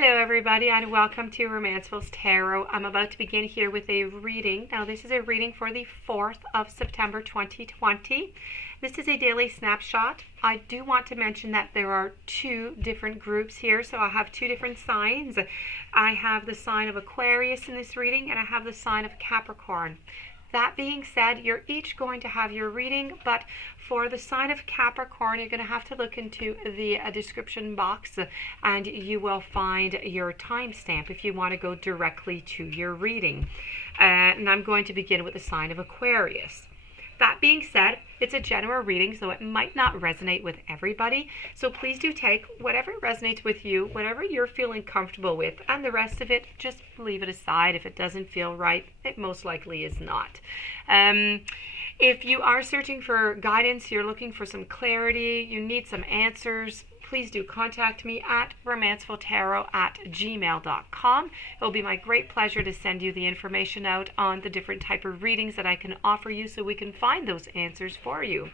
Hello everybody and welcome to Romancefull's Tarot. I'm about to begin here with a reading. Now this is a reading for the 4th of September 2020. This is a daily snapshot. I do want to mention that there are two different groups here, so I have two different signs. I have the sign of Aquarius in this reading and I have the sign of Capricorn. That being said, you're each going to have your reading, but for the sign of Capricorn, you're going to have to look into the description box and you will find your timestamp if you want to go directly to your reading. And I'm going to begin with the sign of Aquarius. That being said, it's a general reading, so it might not resonate with everybody. So please do take whatever resonates with you, whatever you're feeling comfortable with, and the rest of it, just leave it aside. If it doesn't feel right, it most likely is not. If you are searching for guidance, you're looking for some clarity, you need some answers, please do contact me at romancefulltarot@gmail.com. It will be my great pleasure to send you the information out on the different type of readings that I can offer you so we can find those answers for you.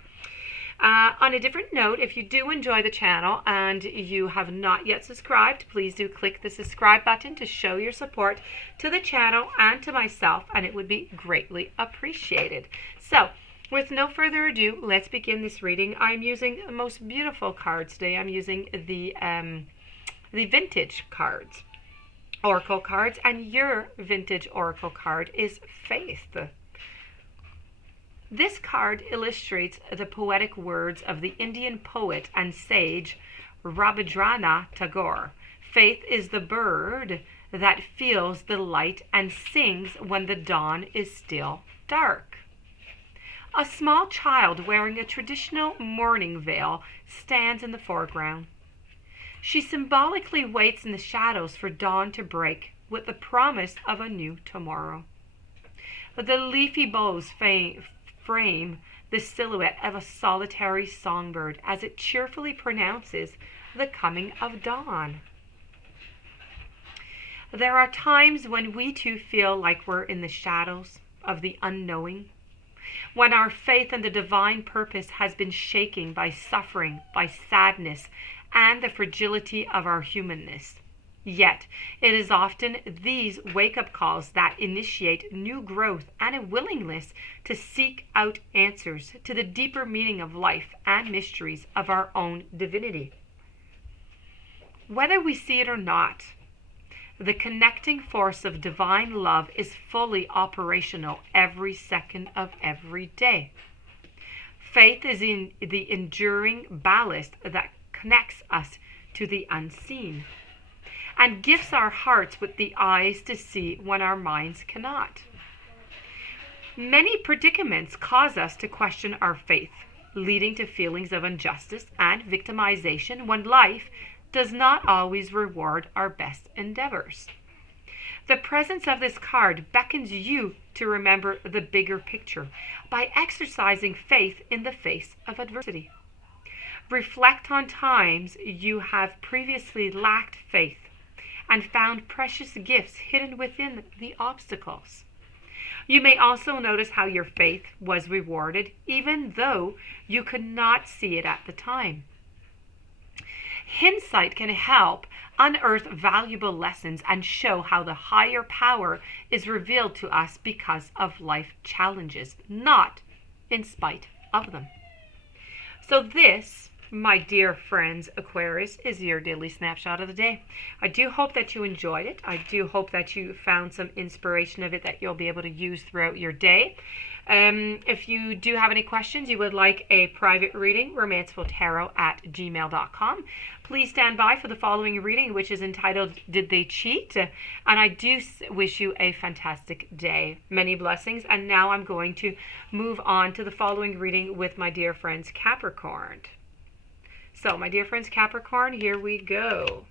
On a different note, if you do enjoy the channel and you have not yet subscribed, please do click the subscribe button to show your support to the channel and to myself, and it would be greatly appreciated. So, with no further ado, let's begin this reading. I'm using the most beautiful cards today. I'm using the vintage cards, oracle cards, and your vintage oracle card is Faith. This card illustrates the poetic words of the Indian poet and sage Rabindranath Tagore. Faith is the bird that feels the light and sings when the dawn is still dark. A small child wearing a traditional mourning veil stands in the foreground. She symbolically waits in the shadows for dawn to break with the promise of a new tomorrow. The leafy boughs frame the silhouette of a solitary songbird as it cheerfully pronounces the coming of dawn. There are times when we too feel like we're in the shadows of the unknowing, when our faith in the divine purpose has been shaken by suffering, by sadness, and the fragility of our humanness. Yet, it is often these wake-up calls that initiate new growth and a willingness to seek out answers to the deeper meaning of life and mysteries of our own divinity. Whether we see it or not, the connecting force of divine love is fully operational every second of every day. Faith is in the enduring ballast that connects us to the unseen and gifts our hearts with the eyes to see when our minds cannot. Many predicaments cause us to question our faith, leading to feelings of injustice and victimization when life does not always reward our best endeavors. The presence of this card beckons you to remember the bigger picture by exercising faith in the face of adversity. Reflect on times you have previously lacked faith and found precious gifts hidden within the obstacles. You may also notice how your faith was rewarded even though you could not see it at the time. Hindsight can help unearth valuable lessons and show how the higher power is revealed to us because of life challenges, not in spite of them. So this, my dear friends, Aquarius, is your daily snapshot of the day. I do hope that you enjoyed it. I do hope that you found some inspiration of it that you'll be able to use throughout your day. If you do have any questions, you would like a private reading, romancefulltarot@gmail.com. Please stand by for the following reading, which is entitled, Did They Cheat? And I do wish you a fantastic day. Many blessings. And now I'm going to move on to the following reading with my dear friends Capricorn. So, my dear friends Capricorn, here we go.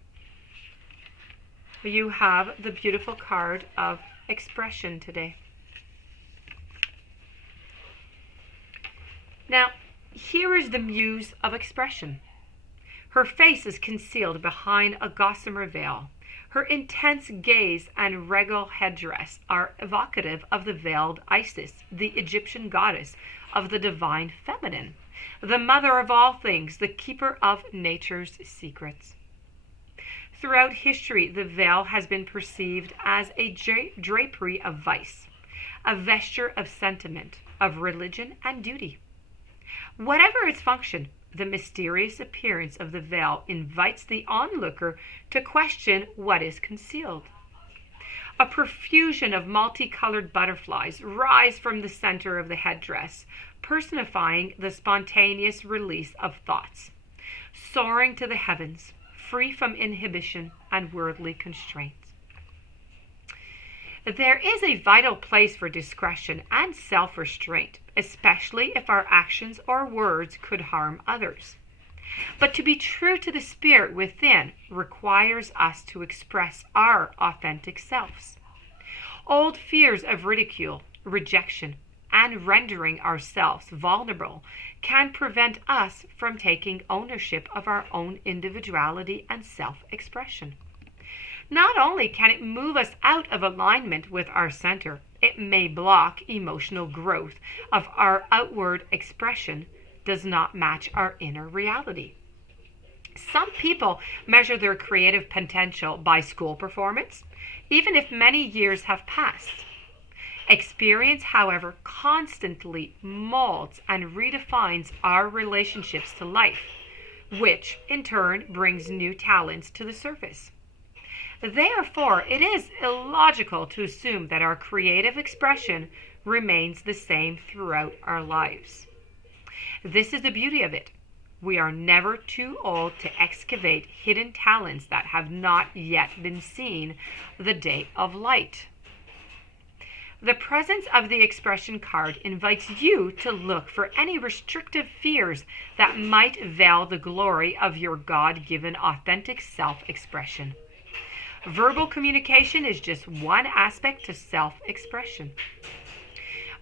You have the beautiful card of expression today. Now, here is the muse of expression. Her face is concealed behind a gossamer veil. Her intense gaze and regal headdress are evocative of the veiled Isis, the Egyptian goddess of the divine feminine, the mother of all things, the keeper of nature's secrets. Throughout history, the veil has been perceived as a drapery of vice, a vesture of sentiment, of religion and duty. Whatever its function, the mysterious appearance of the veil invites the onlooker to question what is concealed. A profusion of multicolored butterflies rise from the center of the headdress, personifying the spontaneous release of thoughts, soaring to the heavens, free from inhibition and worldly constraints. There is a vital place for discretion and self-restraint, especially if our actions or words could harm others. But to be true to the spirit within requires us to express our authentic selves. Old fears of ridicule, rejection, and rendering ourselves vulnerable can prevent us from taking ownership of our own individuality and self-expression. Not only can it move us out of alignment with our center, it may block emotional growth if our outward expression does not match our inner reality. Some people measure their creative potential by school performance, even if many years have passed. Experience, however, constantly molds and redefines our relationships to life, which in turn brings new talents to the surface. Therefore, it is illogical to assume that our creative expression remains the same throughout our lives. This is the beauty of it. We are never too old to excavate hidden talents that have not yet been seen the day of light. The presence of the expression card invites you to look for any restrictive fears that might veil the glory of your God-given authentic self-expression. Verbal communication is just one aspect to self-expression.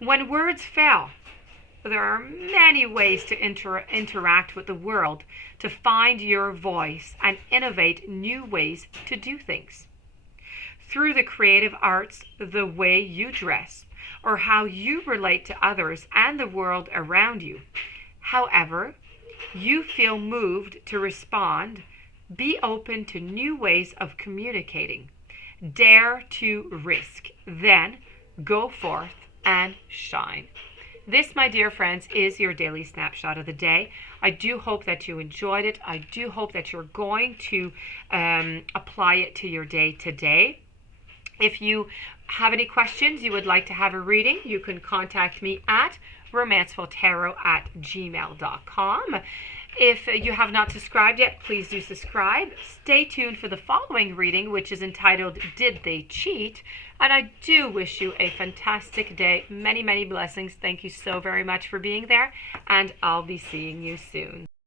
When words fail, there are many ways to interact with the world to find your voice and innovate new ways to do things. Through the creative arts, the way you dress, or how you relate to others and the world around you. However, you feel moved to respond, be open to new ways of communicating. Dare to risk. Then go forth and shine. This, my dear friends, is your daily snapshot of the day. I do hope that you enjoyed it. I do hope that you're going to apply it to your day today. If you have any questions, you would like to have a reading, you can contact me at romancefulltarot@gmail.com. If you have not subscribed yet, please do subscribe. Stay tuned for the following reading, which is entitled, Did They Cheat? And I do wish you a fantastic day. Many, many blessings. Thank you so very much for being there, and I'll be seeing you soon.